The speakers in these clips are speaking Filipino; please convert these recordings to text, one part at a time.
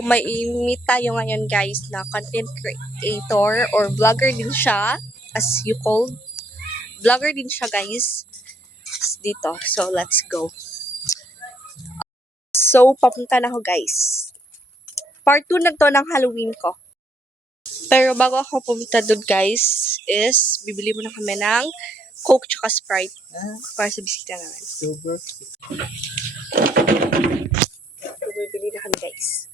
May meet tayo ngayon guys na content creator or vlogger din siya, as you called. Vlogger din siya guys. Dito. So, let's go. So, papunta na ako guys. Part 2 na to ng Halloween ko. Pero bago ako pumunta doon guys, is bibili muna kami ng Coke tsaka Sprite para sa bisita namin. Super. So, bibili na kami guys.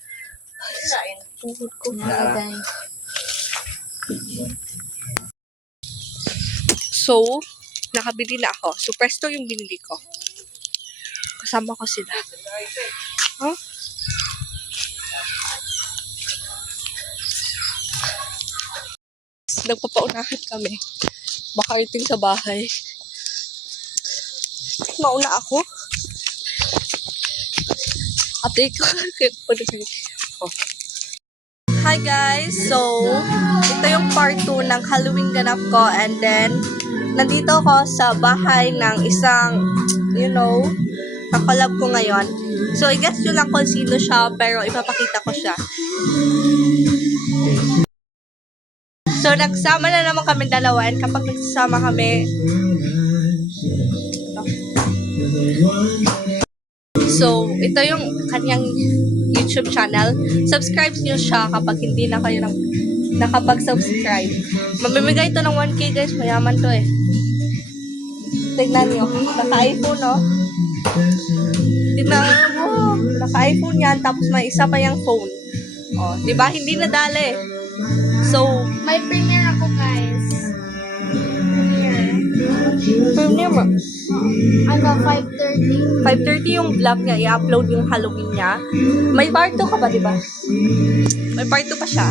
Tuhod ko. So, nakabili na ako. So, Presto yung binili ko. Kasama ko sila. Huh? Nagpapaunahan kami. Makarating sa bahay. Mauna ako. Update ko. Oh. Hi guys! So, ito yung part 2 ng Halloween ganap ko. And then, nandito ako sa bahay ng isang, kakolab ko ngayon. So, I guess yun lang kung sino siya, pero ipapakita ko siya. So, nagsama na naman kami dalawa. And kapag nagsama kami, so, ito yung kanyang YouTube channel. Subscribe niyo siya kapag hindi na kayo nakapag-subscribe. Mamimigay ito ng 1K guys. Mayaman to eh. Tignan niyo. Naka-iPhone no? Tignan mo. Naka-iPhone yan. Tapos may isa pa yung phone. Oh, diba? Hindi nadali. So, may premiere ako, guys. premiere mo. Ano, 5:30. 5:30 yung vlog niya. I-upload yung Halloween niya. May part 2 ka ba, diba? May part 2 pa siya.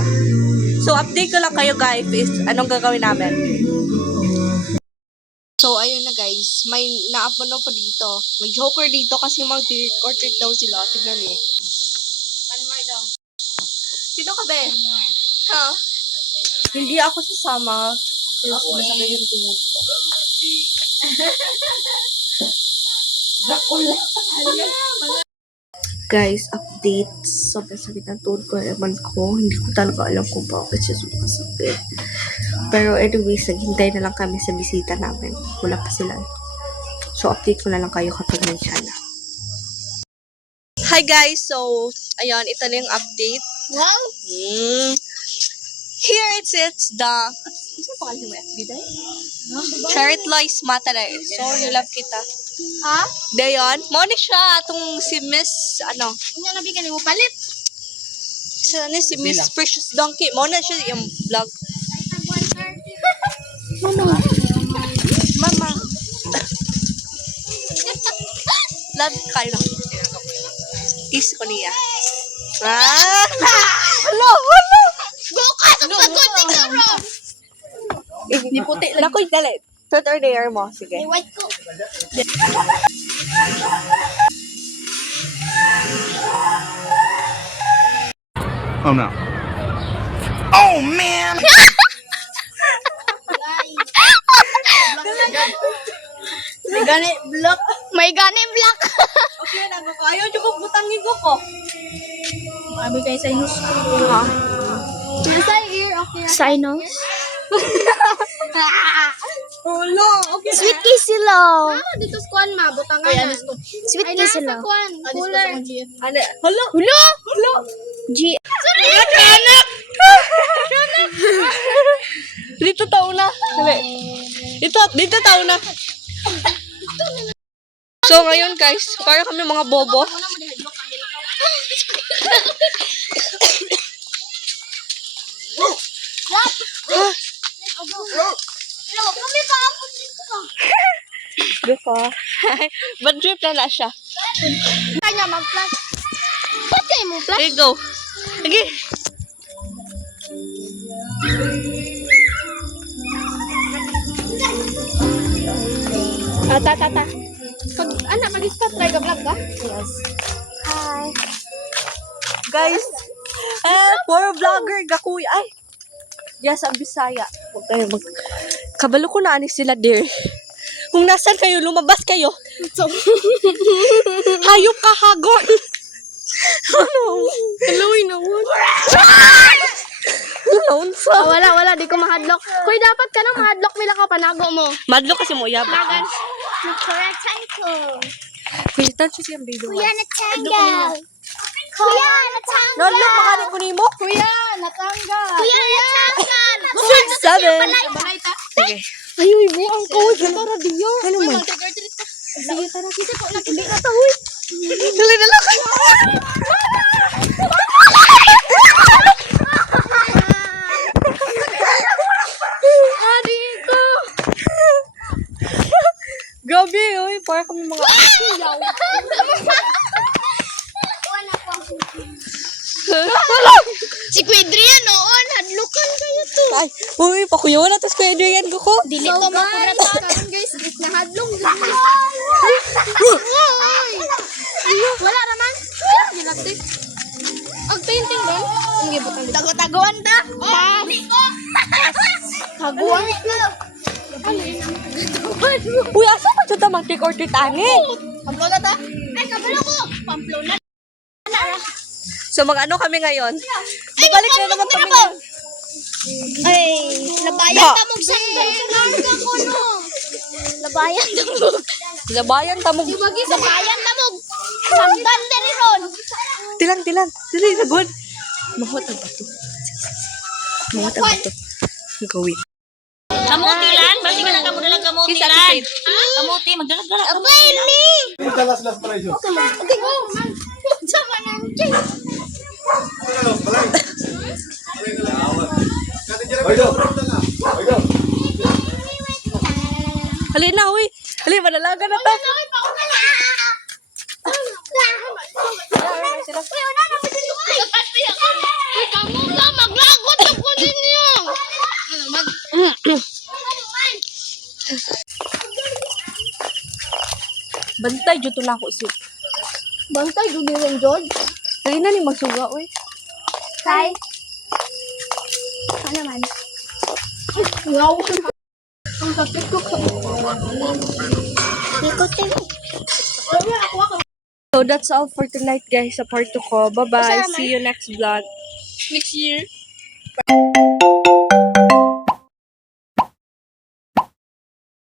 So, update ko lang kayo guys is anong gagawin namin. So, ayun na guys. May na-upload po dito. May joker dito kasi mag-trick or treat daw sila. Tignan niyo. One more daw. Sino ka be? One more. Ha? Hindi ako sasama. Kasi masakit yung tungod ko. Guys, update. Sobrang sakit ng tuhod ko. Ewan ko. Hindi ko talaga alam kung bakit siya sumasakit. Pero anyways, naghintay na lang kami sa bisita namin. Wala pa sila. So, update ko na lang kayo kapag nandiyan na. Hi guys! So, ayun. Ito na yung update. Wow! Here it sits the... Ano pa kasi mo FB dahil? Charit Lois Mataray. So, you love kita. Ha? Dayon, mo ni siya itong si Miss, Ano na bigyan mo palit? si Miss Precious Donkey. Mo na siya yung vlog. Mama. Love kayo. Kiss ko niya. Hello. Bukas! Ang pagkunting ka, bro! Hindi puti lang. Naku, dali. Truth or dare mo. Sige. May white ko. Oh no. Oh man! May gani black. May gani black. Okay, nagko. Ayaw nyo ko butangin ko. Abi kayo sa inyo. Ha? Nasa ear, okay. Sinos? Hello. Okay. Sweet kiss sila. Dito sa kuan ma, butangan. Sweet kiss sila. Kuan, cooler. Ano? Hello. Hulo! G. Dito tao na. Dito tao na. So ngayon guys, para kami mga bobo. Kami pa ako dito. Before. But drip na siya. Kanya mag-flash. Ba't kayo mo flash? Here you go. Sige. Ta. Pag, anak, mag-start try ka vlog ka? Yes. Hi. Guys, for vlogger gakuy ay. Yes, ang Bisaya. Huwag kayo kabalo ko na ani sila dear. Kung nasan kayo, lumabas kayo. Hayop ka, hagor. Kaloy naman. Unsa? Wala, di ko mahadlok. Kuy, dapat ka nang mahadlok nila ka panago mo. Madlo kasi mo yab. Lagan. Kuya siya siyang bido. Kuya, natanggal. Kuya, natanggal. Nadlo makani ko nimo. Kuya, natanggal. Kuya, natanggal. 6, 7. Sige. Ayoy, mo ang kawad sa tara diyo. Ano man? Sige, tara kita po na tuloy na tahoy. Dali na lang. Adi ko. Grabe, oy. Para kami mga... Si Quidrian noon, hadlukan kayo to. Ay, uy, pakuyaw na. Tapos Kuya Adrian ko ko. Dili to makuratan. Karon guys, git na hadlong. Wala naman. Gilati. Ag painting ron. Ang gibutan. Tago-taguan ta. Dali ko. Taguan. Uy, asa pa siya tamang trick or treat ani? Pamplona ta? Ay, kabalo ko. Pamplona. So, mag-ano kami ngayon? Babalik na naman kami ngayon. Ay, labayan Ha. tamog sa Larga ko no. Labayan tamog. Labayan, tamog. Labayan tamog. Samdan diri ron. Tilan. Dali, nagod. Mahot ang bato. Mahot ang bato. Gawin. Kamuti lan, basi ka na kamo dalang kamuti Kiss Ate lan. Faith. Kamuti, magdalag-dalag. Abay ni. Okay, go. Sama nang Halina na, uy. Halina, madalaga na to. Kamu lang, maglagot ako ninyo. Bantay, dito na ako si. Bantay, duliran, George. Halina ni magsuga, uy. Hi. Ano man? Wow. Ang sakit ko. Ikotin. So, that's all for tonight, guys, sa part 2 ko. Bye-bye. See you next vlog. Next year.